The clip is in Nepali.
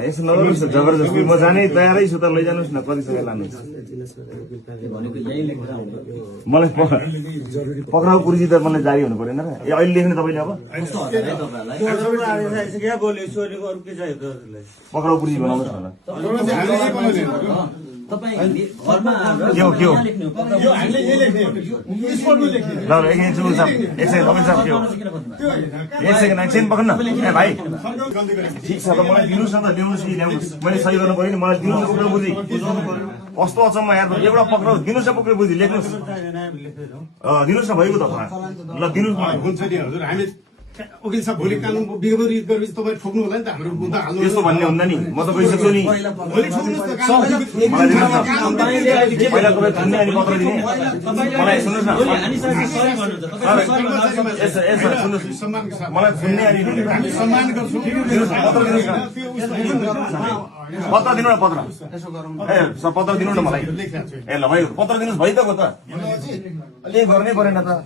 यसो नगर्नुहोस् न जबरजस्ती म जाने तयारै छु त लैजानुहोस् न कति समय लानुहुन्छ मलाई पक्राउ पुर्जी त मलाई जारी हुनु परेन र अहिले लेख्ने तपाईँले अब पक्राउ पुर्जी बनाउनुहोस् न एकछिन पक्नु ए भाइ ठिक छ त मलाई दिनुहोस् न त ल्याउनुहोस् कि ल्याउनुहोस् मैले सही गर्नु पऱ्यो नि मलाई दिनुहोस् न पक्राउ पुर्जी कस्तो अचम्म यार एउटा पक्राउ दिनुहोस् न पक्राउ पुर्जी लेख्नुहोस् दिनुहोस् न भइगयो त ल दिनुहोस् हुन्छ नि हजुर हामी वकिल साहब भोलि कानुन विपरीत गरेपछि तपाईँ ठोक्नु होला नि त हाम्रो मुद्दा हाल्नु त्यस्तो भन्ने हुन्न नि म त गइसक्छु नि भोलि ठोक्नुहोस् न पहिला तपाईँ थन्ने अनि पत्र दिने मलाई सुन्नुहोस् न सुन्नुहोस् मलाई थुन्ने अनि सम्मान गर्छौँ पत्र दिनुहोस् न पत्र दिनु न पत्र ए पत्र दिनु न मलाई ए ल भाइ पत्र दिनुहोस् भइ त गयो त अलि गर्नै परेन त